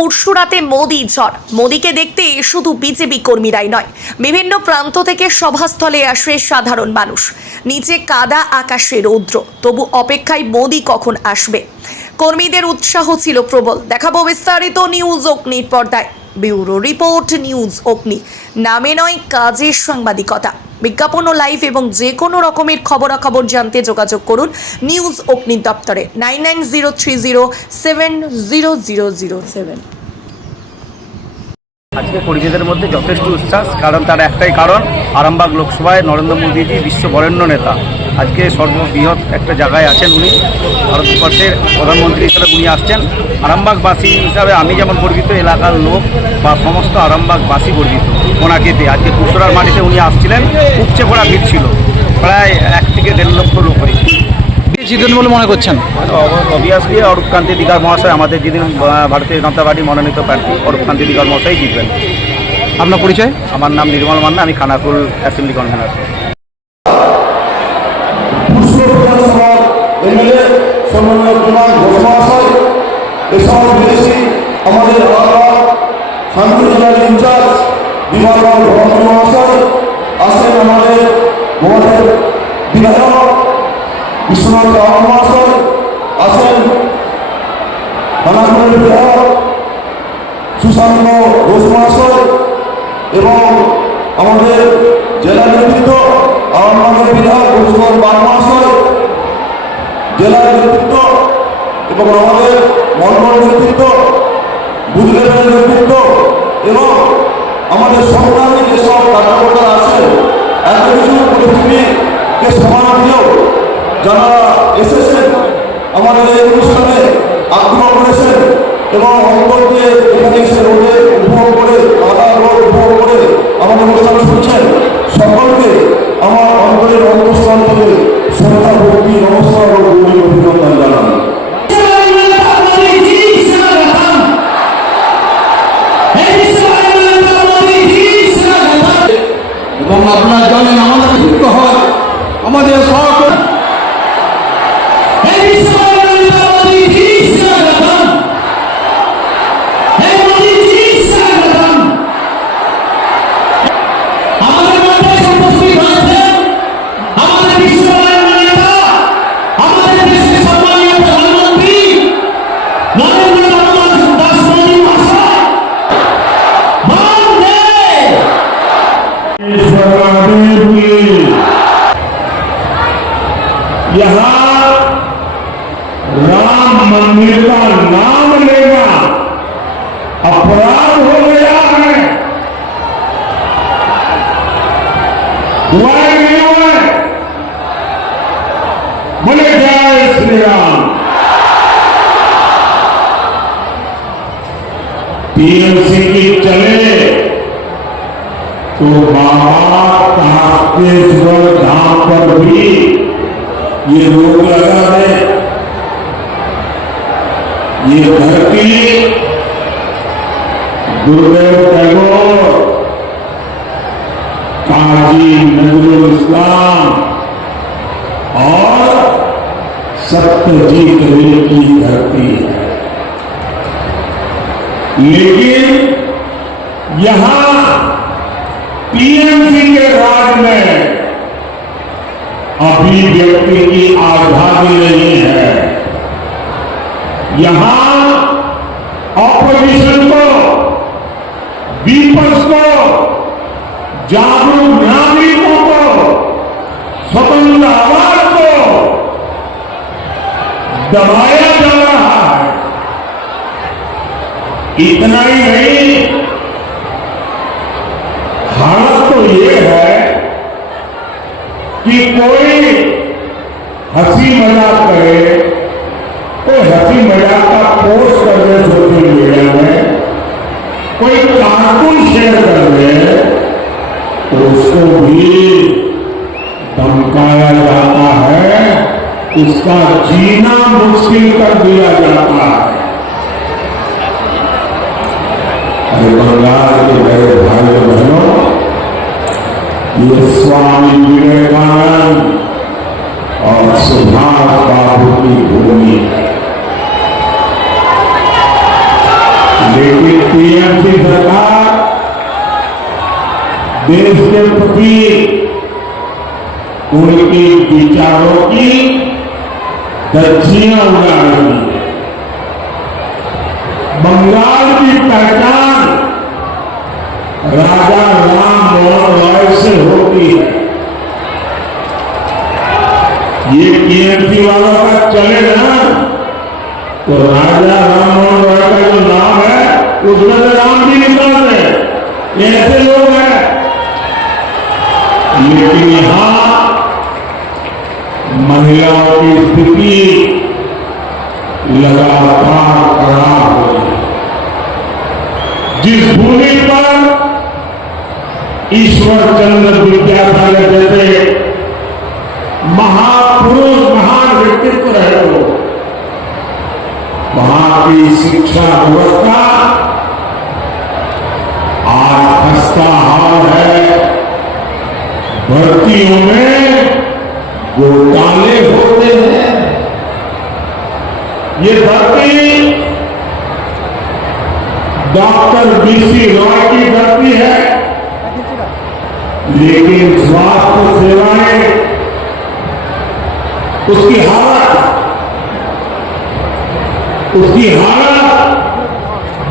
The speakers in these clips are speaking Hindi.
পরশুরাতে মোদি ঝড়। মোদিকে দেখতে শুধু বিজেপি কর্মীরাই নয়, বিভিন্ন প্রান্ত থেকে সভাস্থলে আসে সাধারণ মানুষ। নিচে কাদা, আকাশে রৌদ্র, তবু অপেক্ষায় মোদি কখন আসবে। কর্মীদের উৎসাহ ছিল প্রবল। দেখাবো বিস্তারিত নিউজ অগ্নির পর্দায়। ব্যুরো রিপোর্ট, নিউজ অগ্নি। নামে নয়, কাজের সাংবাদিকতা। বিজ্ঞাপন ও লাইভ এবং যে কোনো রকমের খবরাখবর জানতে যোগাযোগ করুন নিউজ অগ্নি দপ্তরে 9903070007। আজকে কর্মীদের মধ্যে যথেষ্ট উচ্ছ্বাস, কারণ তার একটাই কারণ, আরামবাগ লোকসভায় নরেন্দ্র মোদীজি বিশ্ববরেণ্য নেতা। আজকে সর্ববৃহৎ একটা জায়গায় আছেন উনি, ভারতবর্ষের প্রধানমন্ত্রী হিসেবে উনি আসছেন। আরামবাগবাসী হিসাবে আমি যেমন গর্বিত, এলাকার লোক বা সমস্ত আরামবাগবাসী গর্বিত ওনাকে পেয়ে। আজকে কুশরার মাটিতে উনি আসছিলেন, উপচে পড়া ভিড় ছিল, প্রায় 1 থেকে 1.5 লক্ষ লোক হয়েছে। জিতেন বলে মনে করছেন? অবভিয়াসলি অরূপ কান্তি দিগার মহাশয়, আমাদের যেদিন ভারতীয় জনতা পার্টি মনোনীত প্রার্থী অরূপ কান্তি দিগার মহাশয় জিতবেন। আপনার পরিচয়? আমার নাম নির্মল মান্না, আমি খানাকুল অ্যাসেম্বলি কনভেনার। আমাদের শান্তি জেলার ইনচার্জ বিভাগীয় মহাশয় আসেন, আমাদের বিধায়ক বিশ্বনাথ মহাশয় আসেন, খানাকুলের বিধায়ক সুশান্ত ঘোষ মহাশয় এবং আমাদের জেলা নেতৃত্ব আরামবাগের বিধায়ক ঘোষণার বাগ মহাশয়, জেলার নেতৃত্ব এবং আমাদের মন্ডল নেতৃত্ব, বুথ লেভেলের নেতৃত্ব এবং আমাদের সংগ্রামী যেসব কার্যকর্তা আছেন, এত কিছু পরিস্থিতিকে সমান দিয়েও যারা এসেছেন আমাদের এই অনুষ্ঠানে আগ্রহ করেছেন এবং অন্তর দিয়ে এখানে এসে রোদে উপভোগ করে, কাদা রোদ উপভোগ করে আমাদের অনুষ্ঠান শুনছেন, সকলকে আমার অন্তরের অন্তঃস্থল থেকে শ্রদ্ধা, ভক্তি, নমস্কার ও গৌরী অভিনন্দন জানান। এবং আপনারা জানেন আমাদের যুক্ত হয় আমাদের সহকর্মী यहाँ राम मंदिर का नाम लेना अपराध हो गया है, हुआ नहीं हुआ? बोले जय श्री राम। टीएमसी की चले तो बाबा कास्तेश्वर धाम पर भी ये रोक लगा है। ये धरती गुरुदेव टैगोर, काजी नजरुल इस्लाम और सत्यजीत रे की धरती है, लेकिन यहां टीएमसी के राज में अभिव्यक्ति की आजादी नहीं है। यहां ऑपोजिशन को, विपक्ष को, जागरूक नागरिकों को, स्वतंत्र आवाज को दबाया जा रहा है। इतना ही नहीं, हालत तो ये है कि कोई हंसी मजाक करे, कोई हंसी मजाक का पोस्ट कर दे सोशल मीडिया में, कोई कार्टून शेयर कर दे तो उसको भी धमकाया जाता है, उसका जीना मुश्किल कर दिया जाता है। अरे बंगाल के बड़े भाई बहनों, ये स्वामी विवेकानंद और सुभाष बाबू की भूमि है, लेकिन देश के प्रति उनके विचारों की धज्जियां उड़ा रही है। बंगाल की पहचान राजा राम मोहन रॉय से होती है। ये टीएमसी वालों का चले ना तो राजा राम मोहन रॉय का जो नाम है उसमें से राम भी निकल रहे, ये ऐसे लोग हैं। लेकिन यहां महिलाओं की स्थिति लगातार खराब हो रही है। जिस भूमि पर ईश्वर चंद्र विद्यासागर जैसे महापुरुष महान व्यक्तित्व रहे हो, वहां की शिक्षा व्यवस्था आज खस्ता हाल है। भर्तियों में घोटाले होते हैं। ये भर्ती डॉक्टर बीसी रॉय की भर्ती है, लेकिन स्वास्थ्य सेवाएं उसकी हालत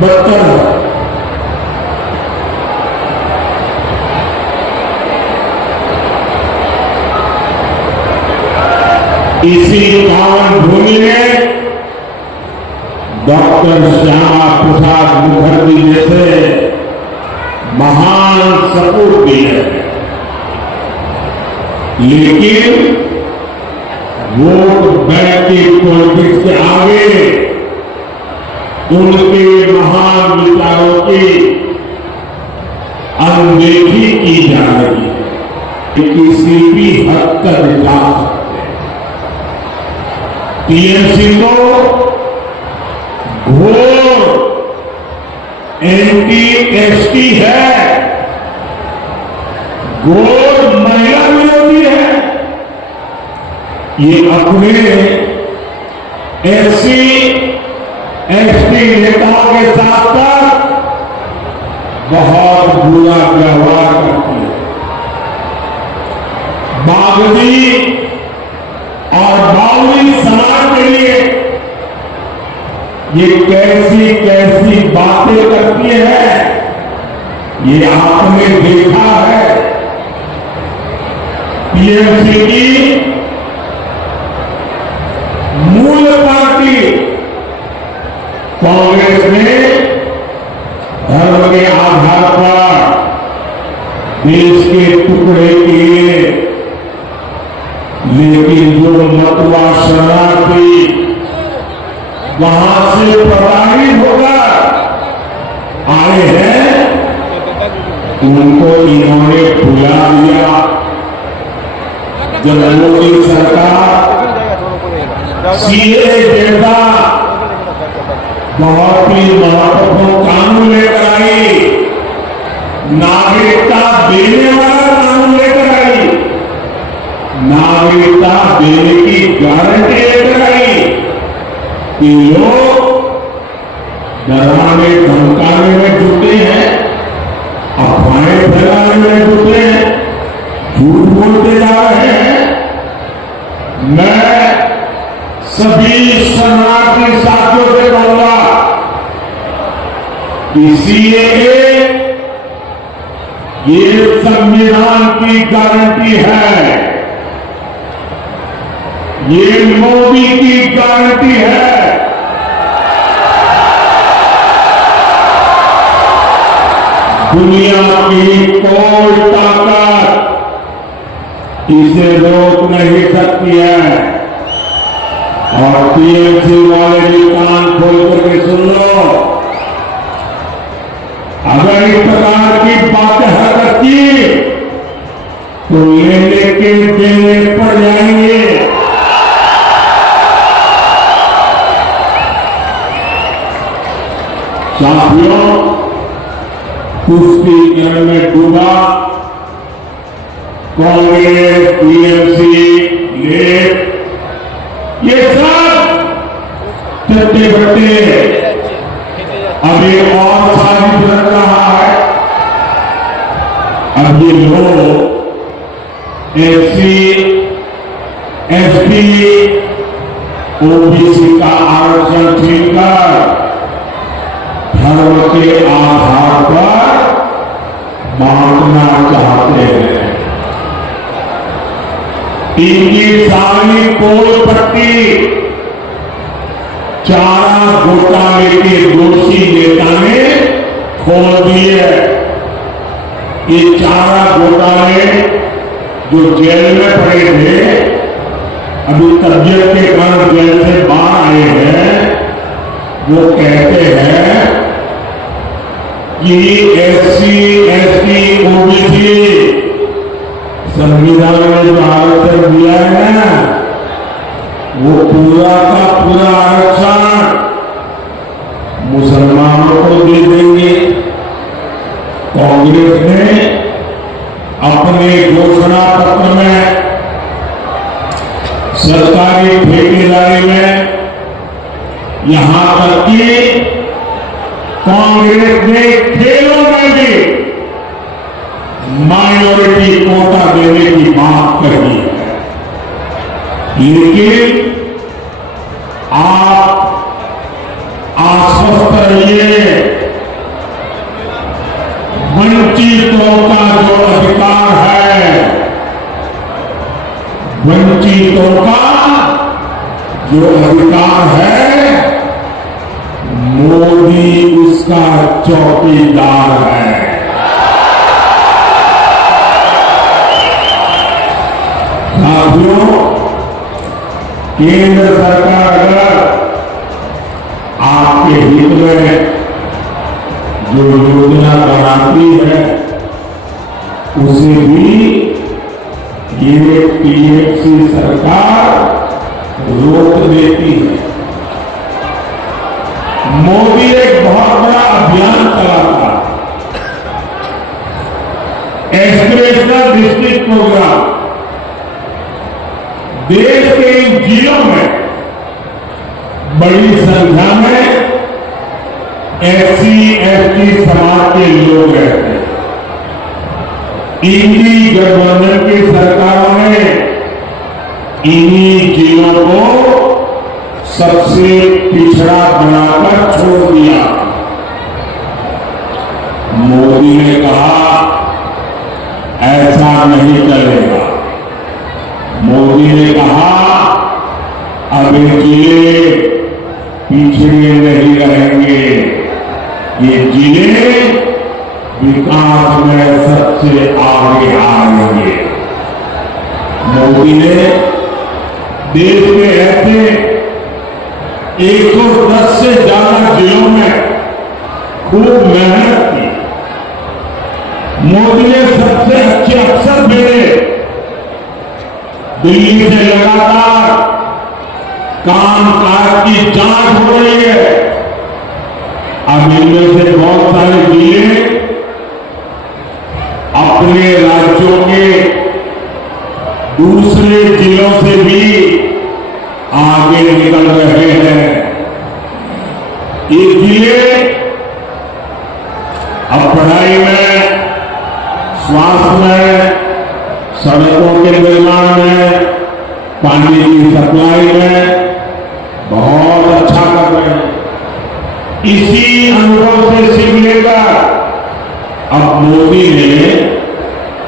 बदतर है। इसी पावन भूमि में डॉक्टर श्यामा प्रसाद मुखर्जी जैसे महान सपूत भी है, लेकिन वोट बैंक की पॉलिटिक्स के आगे उनके महान विचारों की अनदेखी की जा रही है। किसी भी हद तक जा सकते हैं। टीएमसी को घोर एंटी एसटी है, घोर महिला विरोधी है। ये अपने एससी एसटी नेताओं के साथ साथ बहुत बुरा व्यवहार करती है। बागदी और बावली समाज के लिए ये कैसी कैसी बातें करती है, ये आपने देखा है। टीएमसी की मूल पार्टी कांग्रेस ने धर्म के आधार पर देश के टुकड़े किए, लेकिन जो मतवा शरणार्थी वहां से प्रताड़ित होकर आए हैं, उनको इन्होंने भुला दिया। जब मोदी सरकार सीए जैसा बहुत ही महत्वपूर्ण कानून लेकर आई, नागरिकता देने वाला कानून लेकर आई, नागरिकता देने की गारंटी लेकर आई कि लोग डराने धमकाने में जुटे हैं, अफवाहें फैलाने में जुटे हैं, झूठ बोलते जा रहे हैं। मैं सभी शरणार्थी साथियों से कहूंगा कि सीएए ये संविधान की गारंटी है, ये मोदी की गारंटी है। दुनिया की कोई ताकत इसे रोक नहीं सकती है। और टीएमसी वाले भी कान खोल करके सुन लो, अगर इस प्रकार की बातें हरकत की तो लेने के देने पड़ जाएंगे। साथियों, कुश्ती जंग में डूबा कांग्रेस, टीएमसी, लेफ्ट, ये सब चट्टे बट्टे अभी और साजिश रख रहा है। ये लोग एससी एसटी ओबीसी का आरक्षण छीनकर धर्म के आधार पर बांटना चाहते हैं। इनकी सारी पोल पट्टी चारा घोटाले के दोषी नेता ने खोल दी है। ये चारा घोटाले जो जेल में पड़े थे, अभी तबियत के कारण जेल से बाहर आए हैं, वो कहते हैं कि एससी एसटी ओबीसी संविधान में जो आरक्षण दिया है ना, वो पूरा का पूरा आरक्षण मुसलमानों को दे देंगे। कांग्रेस ने अपने घोषणा पत्र में सरकारी ठेकेदारी में, यहां तक कि कांग्रेस ने खेलों में भी माइनॉरिटी कोटा देने की बात कही है। लेकिन आप आश्वस्त रहिए, वंचितों का जो अधिकार है, वंचितों का जो अधिकार है, मोदी उसका चौकीदार है। साथियों, केंद्र सरकार अगर आपके हित में जो योजना बनाती है, उसे भी ये टीएमसी सरकार रोक देती है। मोदी एक बहुत बड़ा अभियान चलाता है, एस्पिरेशनल डिस्ट्रिक्ट प्रोग्राम। देश के इन जिलों में बड़ी संख्या में एससी एसटी समाज के लोग रहते हैं। इनकी गठबंधन की सरकारों ने इन्हीं जिलों को सबसे पिछड़ा बनाकर छोड़ दिया। मोदी ने कहा ऐसा नहीं चलेगा। मोदी ने कहा अब ये जिले पिछड़े नहीं रहेंगे, ये जिले विकास में सबसे आगे आएंगे। मोदी ने देश के ऐसे 110 से ज्यादा जिलों में खूब मेहनत की। मोदी ने सबसे अच्छे अफसर भेजे। दिल्ली से लगातार कामकाज की जांच हो रही है। अब इनमें से बहुत सारे जिले अपने राज्यों के दूसरे जिलों से भी आगे निकल रहे हैं। ये जिले अब पढ़ाई में, स्वास्थ्य में, सड़कों के निर्माण में, पानी की सप्लाई में बहुत अच्छा कर रहे हैं। इसी अनुभव से सीख लेकर अब मोदी ने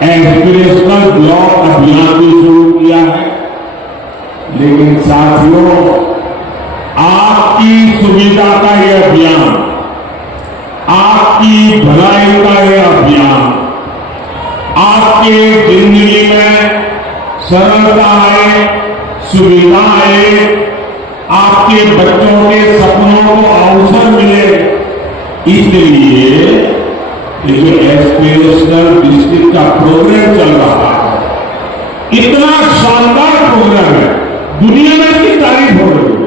एस्पिरेशनल ब्लॉक अभियान भी शुरू किया है। लेकिन साथियों, आपकी सुविधा का यह अभियान, आपकी भलाई का यह अभियान, आपके जिंदगी में सरलता आए, सुविधा आए, आपके बच्चों के सपनों को अवसर मिले, इसलिए ये जो एस्पिरेशनल डिस्ट्रिक्ट का प्रोग्राम चल रहा है, इतना शानदार प्रोग्राम है, दुनिया में इसकी तारीफ हो रही है।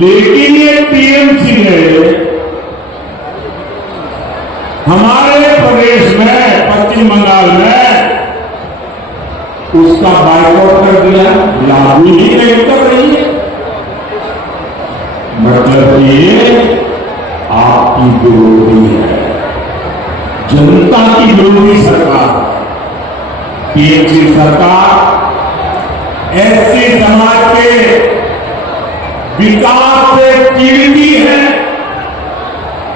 लेकिन ये टीएमसी ने हमारे प्रदेश में, पश्चिम बंगाल में, उसका बाइकआउट कर दिया, लागू ही नहीं कर रही है। मतलब ये आपकी विरोधी है, जनता की विरोधी सरकार। टीएमसी सरकार एससी समाज के विकास से चिढ़ती है,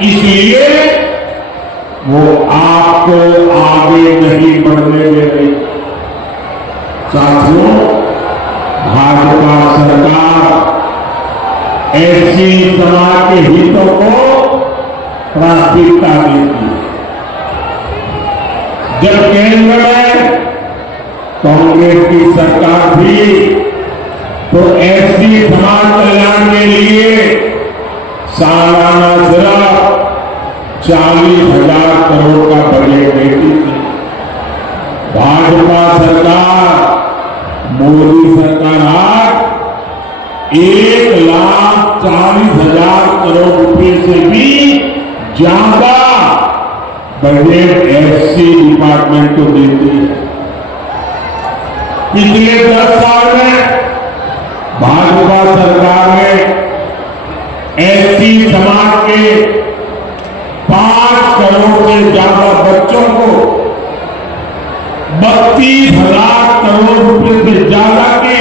इसलिए वो आपको आगे नहीं बढ़ने दे रही। साथियों, भाजपा सरकार एससी समाज के हितों को प्राथमिकता देती है। जब केंद्र में कांग्रेस की सरकार थी तो एससी समाज कल्याण के लिए सालाना सिर्फ 40,000 करोड़ का बजट देती थी। भाजपा सरकार, मोदी सरकार आज 1,40,000 करोड़ रुपए से भी ज्यादा बजट एससी डिपार्टमेंट को देती है। पिछले 10 साल में भाजपा सरकार ने एससी समाज के 5 करोड़ से ज्यादा बच्चों को 32,000 करोड़ रुपए से ज्यादा की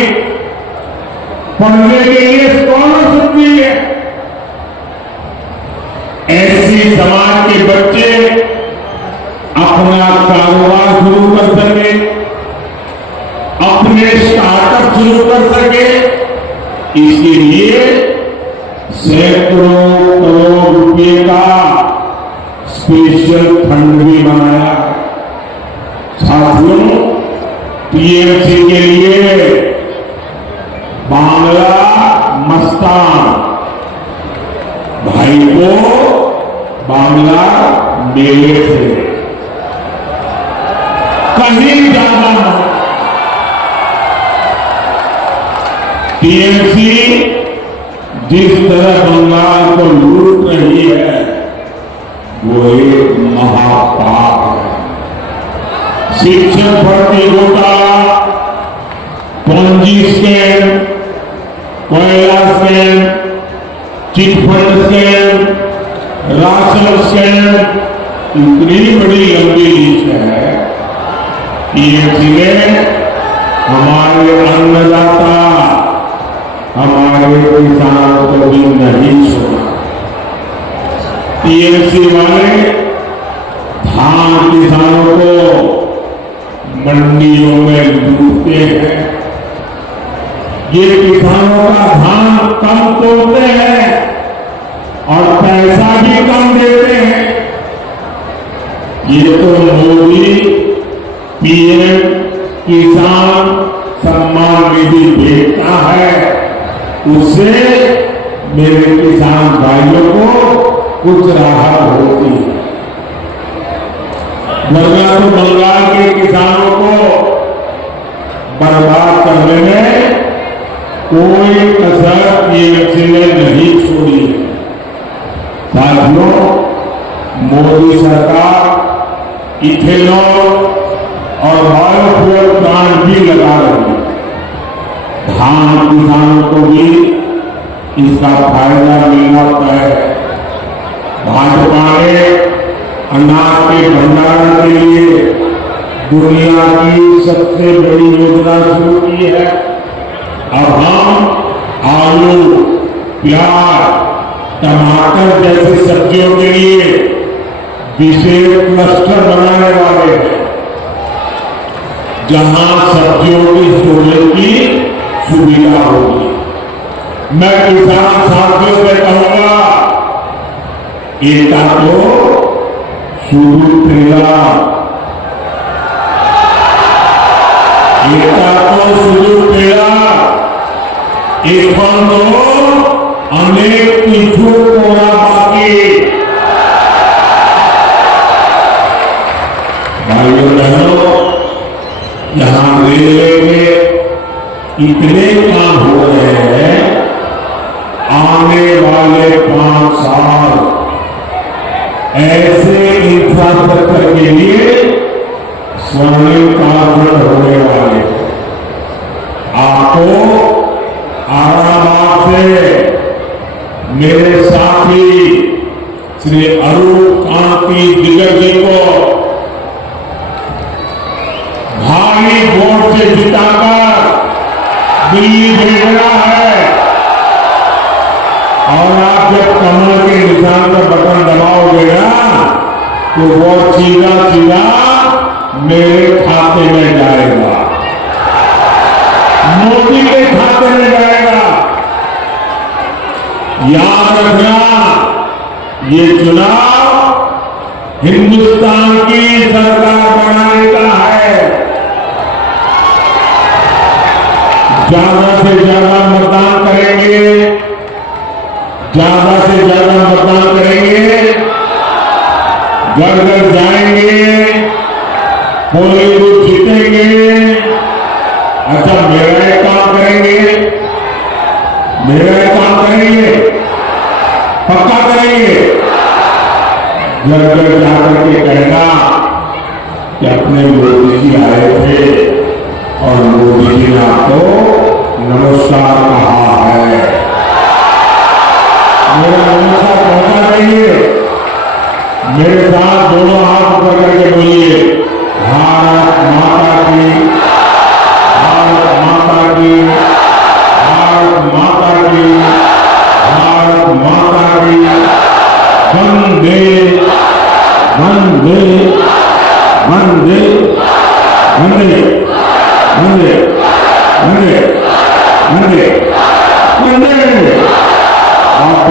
पढ़ने के लिए स्कॉलरशिप दी है। एससी समाज के बच्चे अपना कारोबार शुरू कर सके, अपने स्टार्टअप शुरू कर सके, इसके लिए सैकड़ों करोड़ रुपए का स्पेशल फंड भी बनाया। साथियों, टीएमसी के लिए बांग्ला मस्तान भाई को बांग्ला मेले से कहीं ज्यादा टीएमसी जिस तरह बंगाल को लूट रही है वो एक महापाप है। शिक्षक भर्ती घोटाला, पंजी स्कैम, कोयला scam, chit fund scam, ration scam, इतनी बड़ी लंबी लिस्ट है। टीएमसी ने हमारे अन्नदाता, हमारे किसानों को भी नहीं छोड़ा। टीएमसी वाले धान किसानों को मंडियों में लूटते हैं। ये किसानों का धान कम तोड़ते हैं और पैसा भी कम देते हैं। ये तो मोदी पीएम किसान सम्मान निधि भेजता है, उससे मेरे किसान भाइयों को कुछ राहत होती है। वरना तो बंगाल के किसानों को बर्बाद करने में कोई कसर टीएमसी ने नहीं छोड़ी। साथियों, मोदी सरकार इथेनॉल और बायोफ्यूल प्लांट भी लगा रही है। धान किसानों को भी इसका फायदा मिलना तय है। भाजपा ने अनाज के भंडारण के लिए दुनिया की सबसे बड़ी योजना शुरू की है। अब हम आलू, प्याज, टमाटर जैसी सब्जियों के लिए विशेष क्लस्टर बनाने वाले हैं, जहां सब्जियों की स्टोरेज की सुविधा होगी। मैं किसान साथियों से कहूंगा, এটা তো শুধু ট্রেলার, এটা তো শুধু ট্রেলার, এখন তো অনেক কিছু করা বাকি। भाइयों बहनों, यहाँ रेलवे में इतने काम हो रहे हैं, आने वाले 5 साल ऐसे इंफ्रास्ट्रक्चर के लिए स्वर्णिम कालखंड होने वाले हैं। आपको औरंगाबाद से मेरे साथी श्री अरूप कांति दिग्गज जी को भारी वोट से जिताकर दिल्ली भेजना है। और आप जब कमल के निशान पर बटन दबाओगे ना तो वोट सीधा सीधा मेरे खाते में जाएगा, मोदी के खाते में जाएगा। याद रखना, ये चुनाव हिंदुस्तान की सरकार बनाने का है। ज्यादा से ज्यादा मतदान करेंगे, ज्यादा से ज्यादा मतदान करेंगे, घर घर जाएंगे, पोलिंग बूथ जीतेंगे। अच्छा, मेरा एक काम करेंगे, मेरा एक काम करेंगे, पक्का करेंगे। घर घर जाकर के कहना कि अपने मोदी जी आए थे और मोदी जी ने आपको नमस्कार कहा है। मेरा नमस्कार पहुंचा देंगे। मेरे साथ दोनों हाथ ऊपर करके बोलिए, भारत माता की, भारत माता की, भारत माता की, भारत माता की। वंदे वंदे वंदे वंदे वंदे वंदे वंदे वंदे। आप